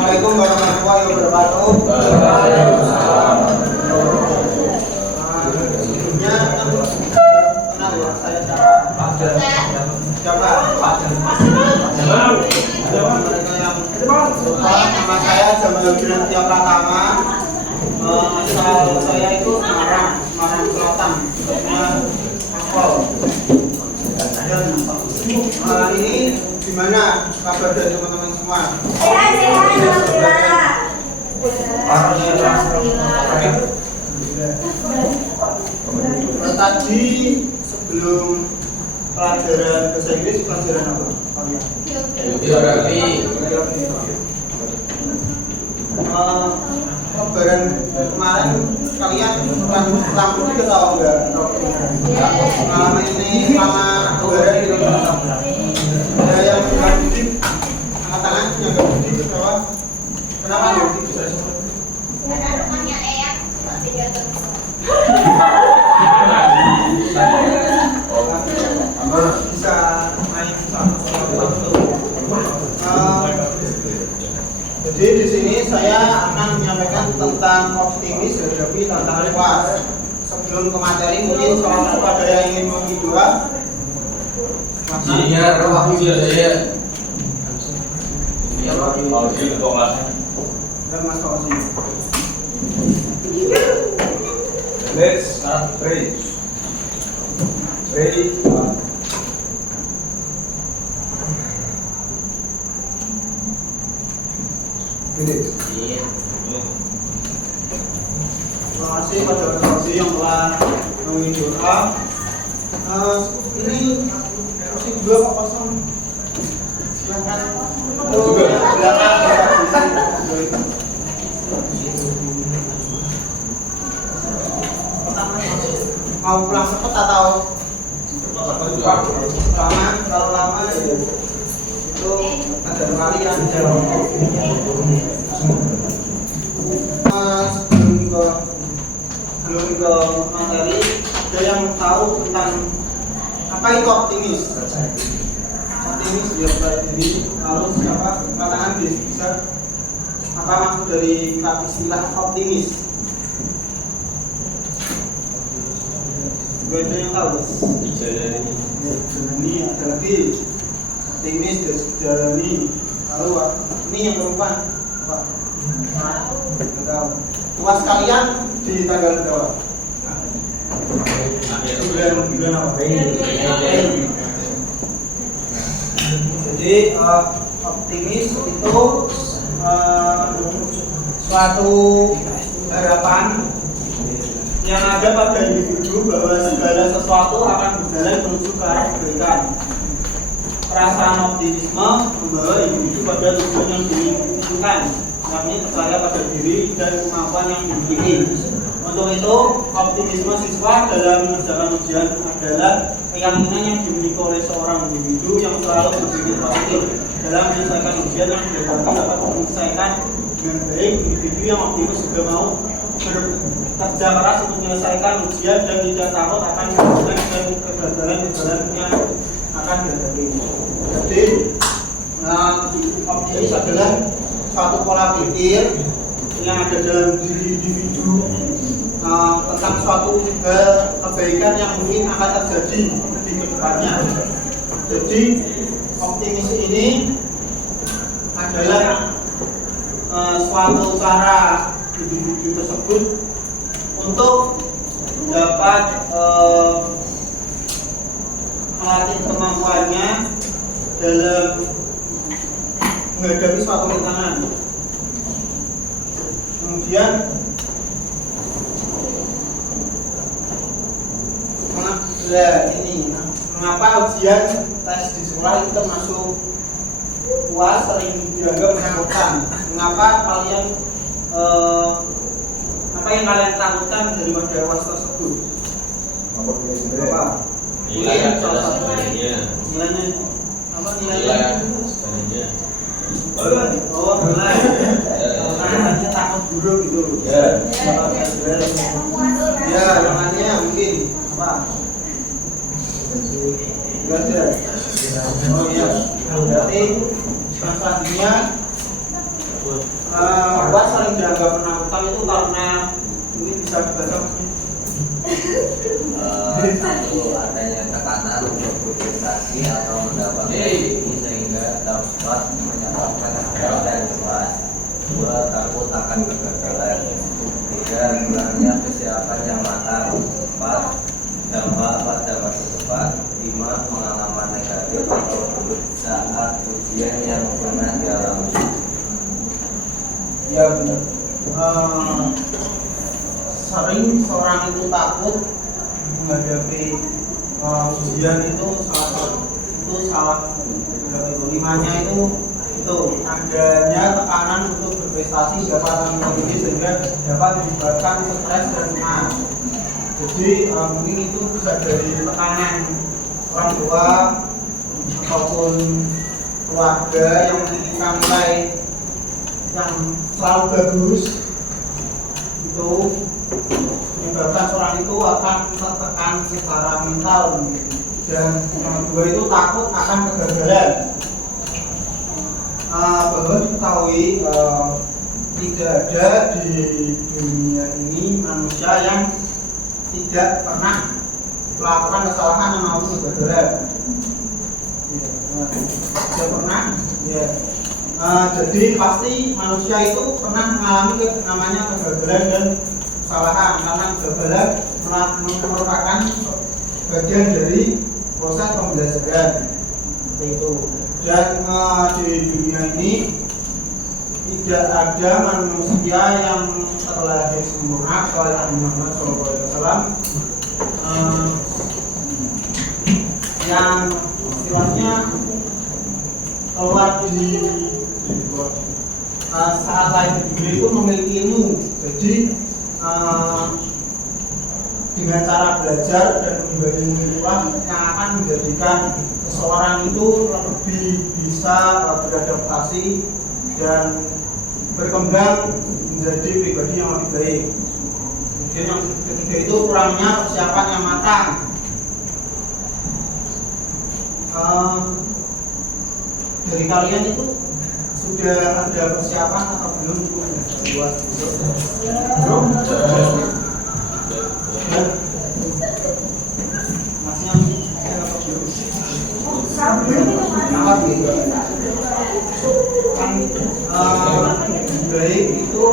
Assalamualaikum warahmatullahi wabarakatuh. Sebelumnya kenal ya, saya siapa? Mereka yang lupa, nama saya Jamaluddin Tia Pratama. Asal saya itu Semarang Selatan, Akpol. Dan ini gimana kabar dari teman-teman semua? Tadi sebelum pelajaran bahasa Inggris, pelajaran apa? Geografi. Lebaran kemarin kalian pulang mudik atau enggak? Pengalaman ini sama lebaran itu ada yang enggak mudik, angkat tangan yang enggak mudik siapa? Kenapa enggak mudik? Ada rumahnya Eyang, tidak terus. Bisa main sama. Jadi di sini saya akan menyampaikan tentang optimis hadapi tantangan UAS. Sebelum ke materi, mungkin soal ada yang ingin mengisi dua. Jadinya ruang saya. Dan Mas Fauzi. Let's pray. Terima kasih pada Mas Fauzi yang telah mengisi doa. Ini kursi 2 kok kosong. Silakan. Mau pulang cepat atau lama? Kalau lama itu ada kalian. Sebelum ke materi, ada yang tahu tentang apa itu optimis? Optimis dia pelajari. Lalu siapa? Katakan bisa apa maksud dari istilah optimis? Gue ada yang tahu. Jalani ada lagi. Optimis dan jalani. Lalu ini yang perempuan apa? Tahu. Tuas kalian di tanggal berapa? Bulan apa? Jadi optimis itu suatu harapan yang ada pada individu bahwa segala sesuatu akan berjalan menuju ke arah kebaikan. Perasaan optimisme membawa individu pada tujuan yang diinginkan, yakni percaya pada diri dan kemampuan yang dimiliki. Untuk itu, optimisme siswa dalam mengerjakan ujian adalah keyakinan yang dimiliki oleh seorang individu yang selalu berpikir positif dalam menyelesaikan ujian yang dihadapi dapat menyelesaikan dengan baik. Individu yang optimis juga mau bekerja keras untuk menyelesaikan ujian dan tidak takut akan kegagalan yang akan dihadapi. Jadi, optimis adalah suatu pola pikir yang ada dalam diri individu tentang suatu kebaikan yang mungkin akan terjadi di kedepannya. Jadi optimis ini adalah suatu cara individu tersebut untuk dapat melatih kemampuannya dalam menghadapi suatu rintangan. Kemudian mengapa ujian tes di sekolah itu termasuk UAS sering dianggap menakutkan? Mengapa kalian apa yang kalian takutkan daripada UAS tersebut? Apa? Nilai nilainya apa nilainya? Oh, nilai. Hanya takut guru gitu. Ya, namanya mungkin apa? Enggak ada. Oh iya. Berarti selanjutnya Buat saling dianggap menakutkan itu karena ini bisa dibaca maksudnya. Satu, adanya tekanan untuk berprestasi atau mendapatkan tinggi sehingga dapat menyebabkan kegagalan dan cemas. Dua, takut akan kegagalan. Tiga, kurangnya kesiapan yang matang. Empat, dampak pada masa depan. Lima, pengalaman negatif atau buruk saat ujian yang pernah dialami. Ya benar. Sering seorang itu takut menghadapi ujian itu salah limanya itu adanya tekanan untuk berprestasi dapat tinggi sehingga dapat menyebabkan stres dan cemas. Jadi mungkin itu bisa dari tekanan orang tua ataupun keluarga yang menginginkan nilai yang selalu bagus, itu menyebabkan seorang itu akan tertekan secara mental, dan yang kedua itu takut akan kegagalan. Bahwa diketahui tidak ada di dunia ini manusia yang tidak pernah melakukan kesalahan yang maupun kegagalan. Tidak pernah, ya. Jadi pasti manusia itu pernah mengalami namanya kegagalan dan kesalahan, karena kegagalan merupakan bagian dari proses pembelajaran itu. Dan di dunia ini tidak ada manusia yang terlahir sempurna kecuali Nabi Muhammad SAW, yang istilahnya keluar di saat lahir di dunia itu memiliki ilmu. Jadi dengan cara belajar dan menimba ilmu itulah yang akan menjadikan seseorang itu lebih bisa beradaptasi dan berkembang menjadi pribadi yang lebih baik. Kemudian yang ketiga itu kurangnya persiapan yang matang. Dari kalian itu sudah ada persiapan atau belum buat belum? Masnya baik itu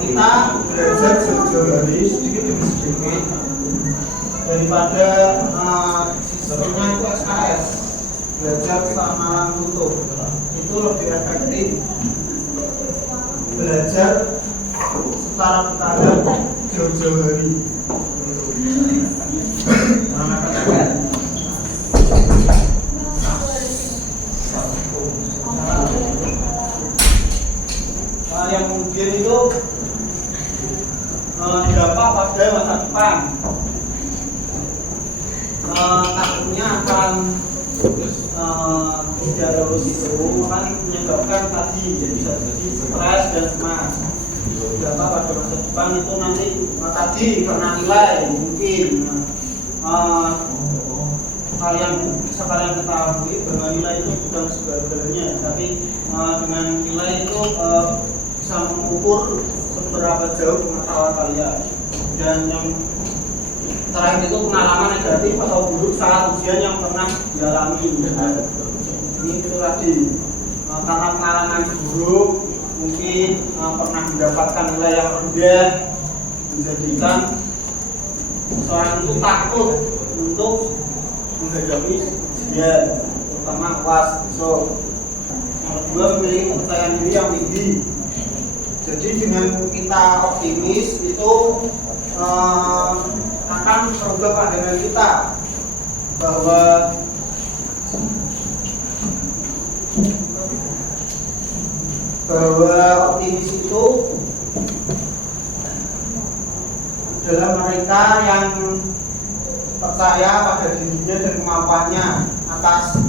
kita belajar sejauh hari sedikit demi sedikit daripada sistemnya itu SKS, belajar selama malam tutup. Itu lebih efektif belajar secara bertahap jauh-jauh hari. Yang kemudian itu dampak pada masa depan. Takutnya akan tidak lulus itu akan menyebabkan tadi bisa jadi stres dan cemas. Dampak pada masa depan itu nanti tadi karena nilai mungkin kalian ketahui bahwa nilai itu bukan segala-galanya, tapi dengan nilai itu bisa mengukur seberapa jauh pengetahuan kalian. Dan yang terakhir itu pengalaman negatif atau buruk saat ujian yang pernah dialami. Ini itu tadi karena pengalaman buruk mungkin pernah mendapatkan nilai yang rendah, menjadikan seorang itu takut untuk menghadapi ujian, terutama UAS. Yang kedua memiliki kepercayaan diri yang tinggi. Jadi dengan kita optimis itu akan merubah pandangan kita bahwa optimis itu adalah mereka yang percaya pada dirinya dan kemampuannya atas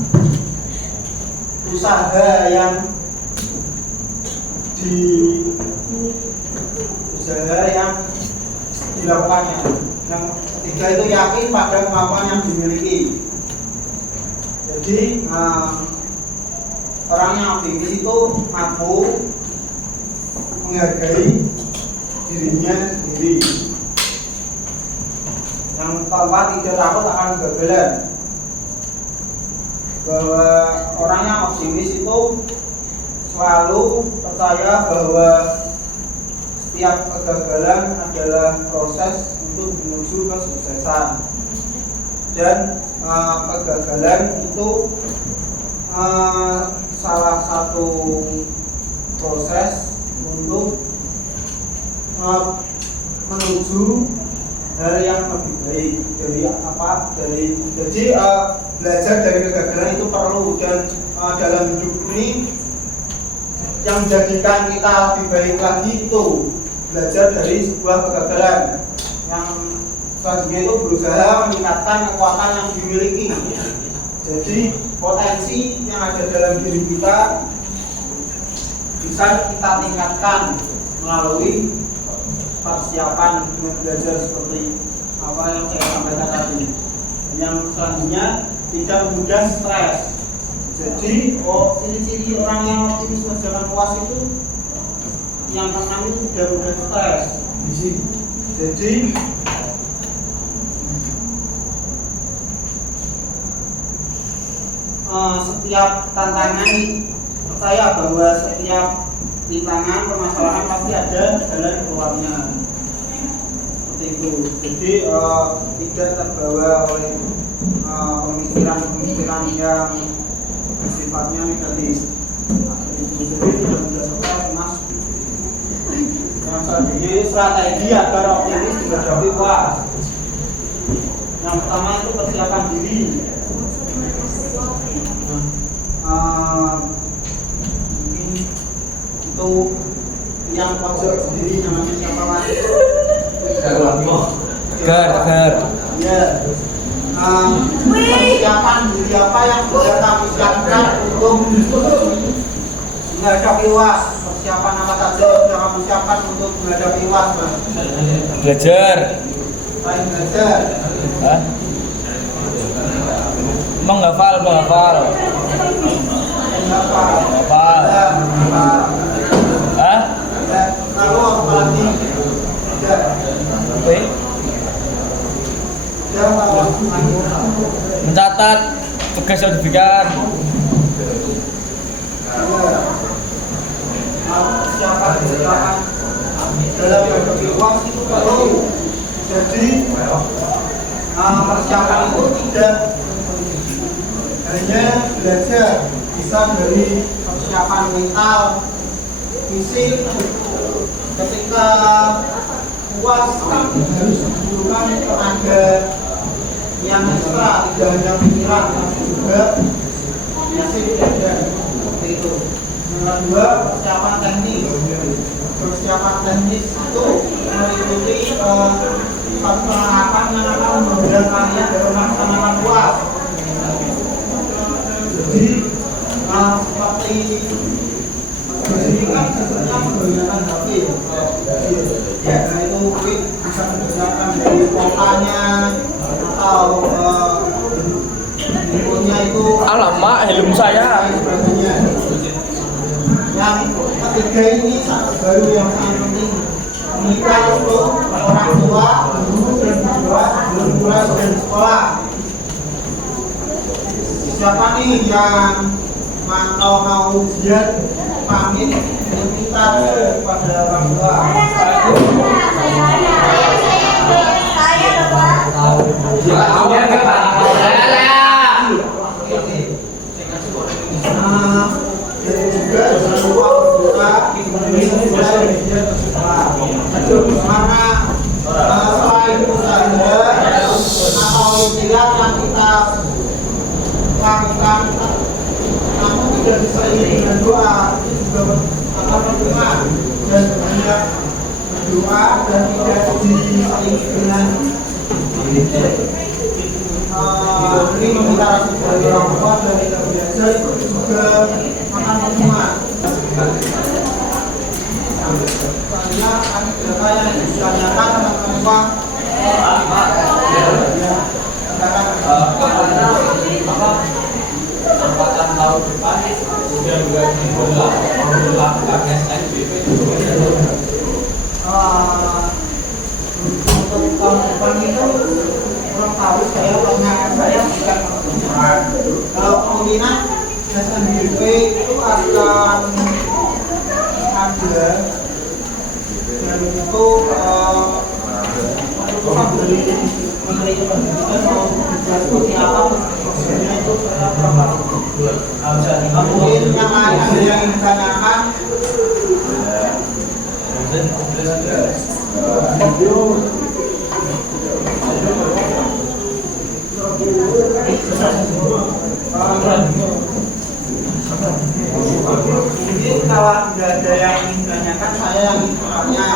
usaha yang dilakukannya. Yang ketiga itu yakin pada kemampuan yang dimiliki. Jadi orang yang optimis itu mampu menghargai dirinya sendiri. Yang keempat, tidak takut akan kegagalan. Bahwa orang yang optimis itu selalu percaya bahwa setiap kegagalan adalah proses untuk menuju kesuksesan, dan kegagalan itu salah satu proses untuk menuju hal yang lebih baik. Jadi belajar dari kegagalan itu perlu, dan dalam hidup ini yang menjadikan kita lebih baik lagi itu belajar dari sebuah kegagalan. Yang selanjutnya itu berusaha meningkatkan kekuatan yang dimiliki. Jadi potensi yang ada dalam diri kita bisa kita tingkatkan melalui persiapan dengan belajar seperti apa yang saya sampaikan tadi. Yang selanjutnya, tidak mudah stres. Jadi ciri-ciri orang yang optimis menjalankan puas itu yang keenam itu tidak mudah stres. Jadi setiap tantangan, percaya bahwa setiap rintangan permasalahan pasti ada jalan keluarnya. Seperti itu. Jadi tidak terbawa oleh pemikiran-pemikiran yang sifatnya negatif. Jadi tidak mudah stres, Mas. Yang selanjutnya, strategi agar optimis menghadapi puas. Yang pertama itu persiapan diri. Mungkin itu yang pojok sendiri namanya siapa, Mas? Ger. Ya. Persiapan diri apa yang sudah kamu siapkan untuk menghadapi UAS? Persiapan apa saja yang sudah kamu siapkan untuk menghadapi UAS, Mas? Belajar. Selain belajar. Hah? Menghafal. Hah? Lalu apa lagi? Mencatat tugas yang diberikan. Siapa dalam menghadapi UAS itu perlu. Jadi persiapan itu tidak hanya belajar, bisa dari persiapan mental, fisik. Ketika UAS kan harus membutuhkan tenaga yang ekstra, tidak hanya pikiran, tapi juga fisik dan seperti itu. Yang kedua, persiapan teknis. Persiapan teknis itu meliputi satu peralatan yang akan memudahkan kalian dalam melaksanakan UAS. Jadi seperti ini kan sebenarnya menggunakan HP. Nah itu mungkin bisa digunakan dari kotanya atau infonya itu. Alamak, helm saya. Yang ketiga ini sangat baru yang sangat penting, menikah untuk orang tua, guru dan kedua belum mulai dari sekolah. Siapa nih yang mau ujian pamit meminta kepada orang tua? Dan juga jangan lupa berdoa mulai ujian ke sekolah. Karena selain usaha atau ujian yang kita lakukan, namun tidak bisa ini dengan doa, itu juga akan berdoa dan hanya berdoa dan tidak diselingi dengan ini meminta restu dari orang tua dan tidak biasa, itu juga akan berdoa. Soalnya ada yang ditanyakan sama Angkatan tahun depan sudah berlakukan SNBP. kemungkinan SNBP itu akan ada dan itu keputusan dari Menteri Pendidikan mau seperti apa prosesnya itu mungkin yang ada yang ditanyakan. Mungkin kalau tidak ada yang ingin ditanyakan, saya yang ingin bertanya.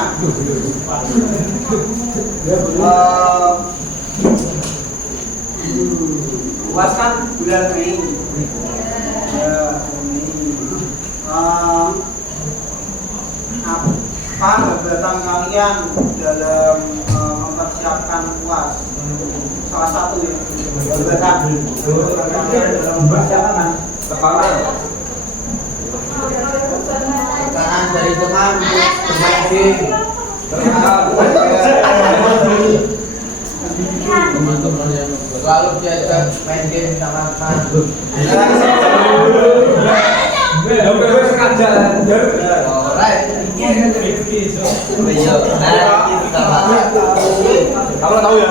Luas kan bulan Mei. Apa hambatan kalian dalam mempersiapkan UAS? Salah satu ya, hambatan kalian dalam mempersiapkan tekanan dari teman teman-teman yang selalu diajak main game sama teman. Kamu tahu ya?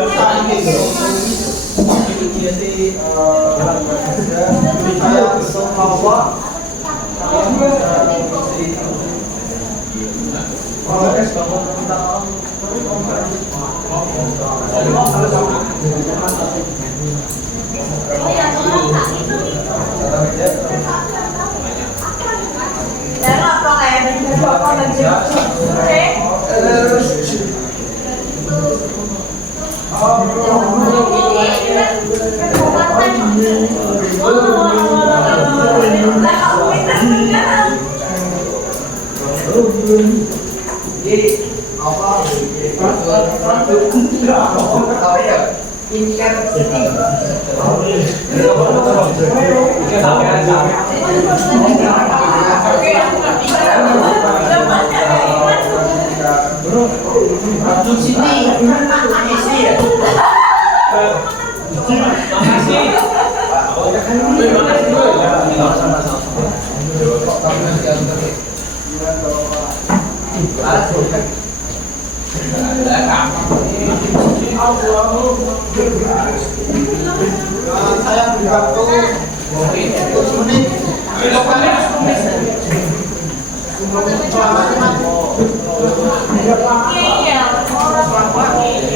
Saya beri waktu 10 menit.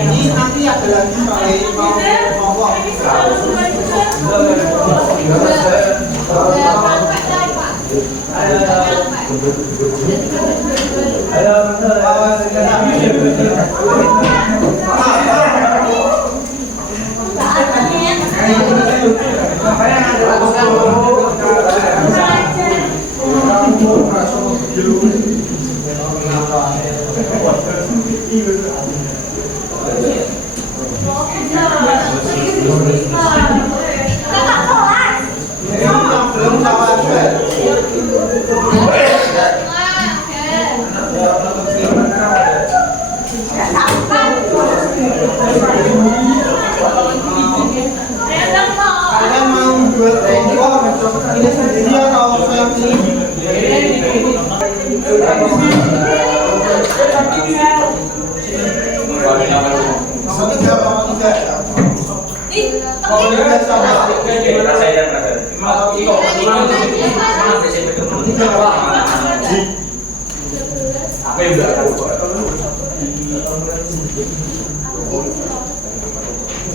Ini nanti ada lagi mau ngomong. Kalian mau buat toko ini sendiri atau saya pilih?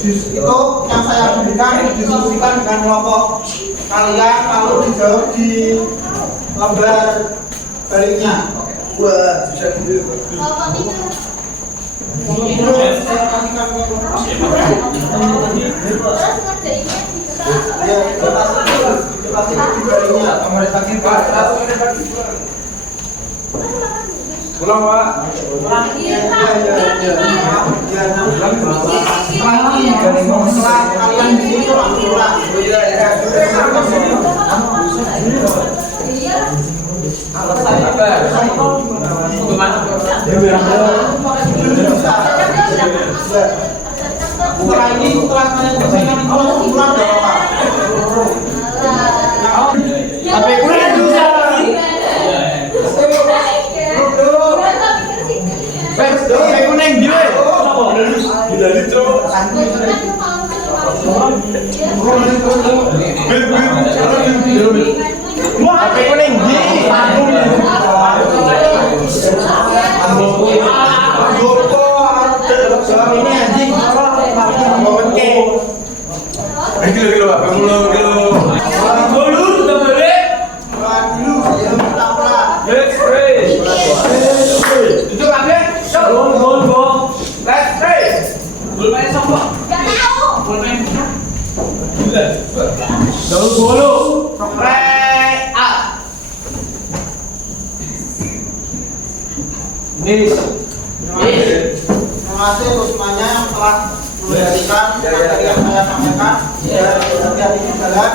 Itu yang saya berikan didiskusikan dengan kelompok kalian lalu dijawab di lembar baliknya. Wah, bisa gitu. Terus saya kasihkan ke ya, kasih di baliknya. Pulang, Pak. Setelah kalian di sini langsung pulang. Setelah ini, setelah kalian selesai nanti pulang, gak apa-apa. Tapi gue bisa. Tapi gue neng dia. Gila nih cowok. Tapi gue neng dia. Ini anjing. Mau menke. Gila apa mulu. Let's pray. Itu kabeh. Gol. Let's pray. Gol main sapa? Gak tahu. Gol main. Gila. Gol. Pray up. Nis. Terima kasih untuk semuanya yang telah menyaksikan materi yang saya sampaikan. Hati-hati di jalan.